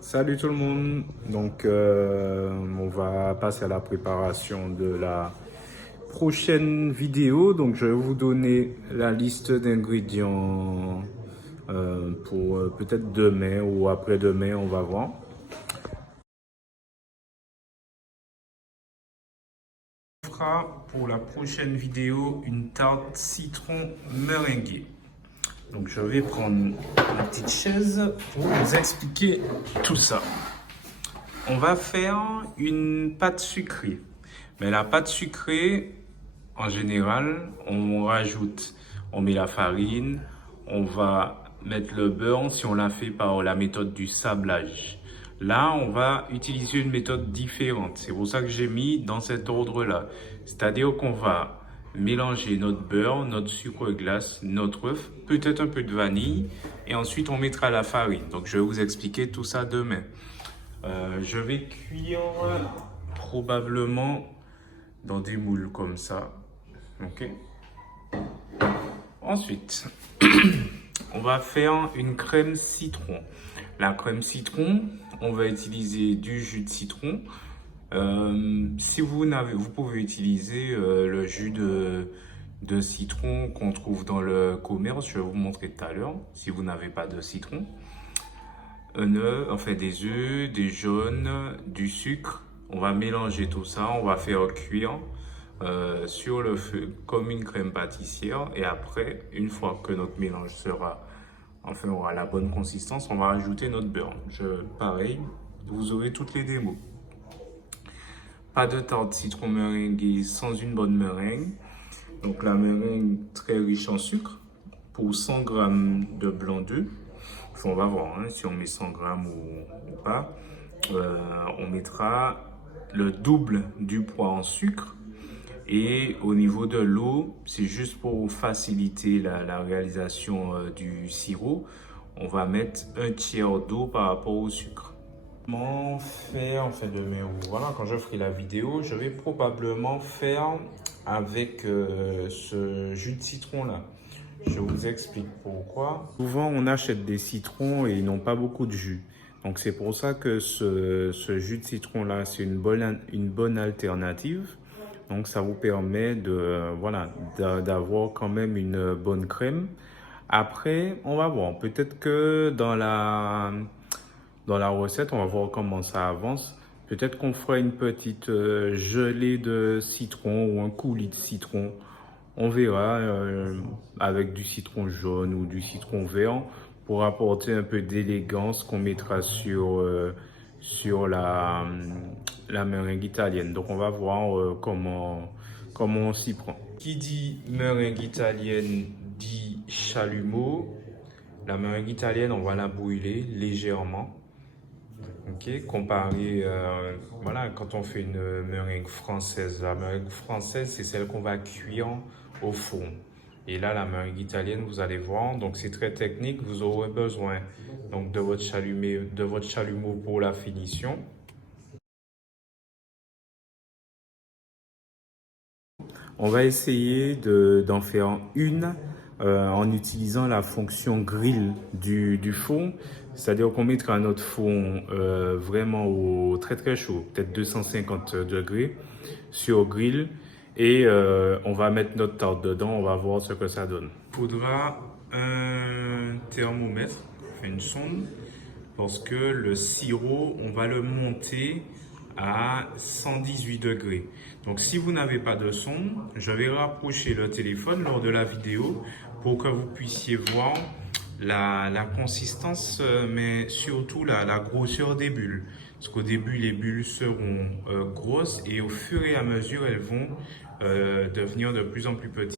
Salut tout le monde, on va passer à la préparation de la prochaine vidéo. Donc je vais vous donner la liste d'ingrédients pour peut-être demain ou après-demain, on va voir. On fera pour la prochaine vidéo une tarte citron meringuée. Donc je vais prendre ma petite chaise pour vous expliquer tout ça. On va faire une pâte sucrée. Mais la pâte sucrée, en général, on met la farine, on va mettre le beurre si on l'a fait par la méthode du sablage. Là, on va utiliser une méthode différente. C'est pour ça que j'ai mis dans cet ordre-là. C'est-à-dire qu'on va mélanger notre beurre, notre sucre glace, notre œuf, peut-être un peu de vanille, et ensuite on mettra la farine. Donc je vais vous expliquer tout ça demain. Je vais cuire probablement dans des moules comme ça. Ok. Ensuite, on va faire une crème citron. La crème citron, on va utiliser du jus de citron. Si vous pouvez utiliser le jus de citron qu'on trouve dans le commerce. Je vais vous montrer tout à l'heure si vous n'avez pas de citron. Un œuf, enfin des œufs, des jaunes, du sucre. On va mélanger tout ça, on va faire cuire sur le feu comme une crème pâtissière. Et après, une fois que notre mélange aura la bonne consistance, on va rajouter notre beurre. Pareil, vous aurez toutes les démos. Pas de tarte citron meringuée sans une bonne meringue. Donc la meringue très riche en sucre pour 100 g de blanc d'œuf. On va voir si on met 100 g ou pas. On mettra le double du poids en sucre. Et au niveau de l'eau, c'est juste pour faciliter la réalisation du sirop. On va mettre un tiers d'eau par rapport au sucre. Comment faire en fait demain ou voilà, quand je ferai la vidéo, je vais probablement faire avec ce jus de citron là. Je vous explique pourquoi. Souvent, on achète des citrons et ils n'ont pas beaucoup de jus. Donc, c'est pour ça que ce jus de citron-là, c'est une bonne alternative. Donc, ça vous permet d'avoir quand même une bonne crème. Après, on va voir. Peut-être que dans la recette, on va voir comment ça avance. Peut-être qu'on fera une petite gelée de citron ou un coulis de citron. On verra avec du citron jaune ou du citron vert pour apporter un peu d'élégance qu'on mettra sur la meringue italienne. Donc on va voir comment on s'y prend. Qui dit meringue italienne dit chalumeau. La meringue italienne, on va la brûler légèrement. Ok, comparé, quand on fait une meringue française. La meringue française, c'est celle qu'on va cuire au four. Et là, la meringue italienne, vous allez voir, donc c'est très technique. Vous aurez besoin donc de votre chalumeau pour la finition. On va essayer d'en faire une en utilisant la fonction grill du four. C'est-à-dire qu'on mettra notre four vraiment au très très chaud, peut-être 250 degrés sur grill. Et on va mettre notre tarte dedans, on va voir ce que ça donne. Il faudra un thermomètre, une sonde, parce que le sirop, on va le monter à 118 degrés. Donc si vous n'avez pas de sonde, je vais rapprocher le téléphone lors de la vidéo pour que vous puissiez voir la consistance, mais surtout la grosseur des bulles. Parce qu'au début, les bulles seront grosses et au fur et à mesure, elles vont devenir de plus en plus petites.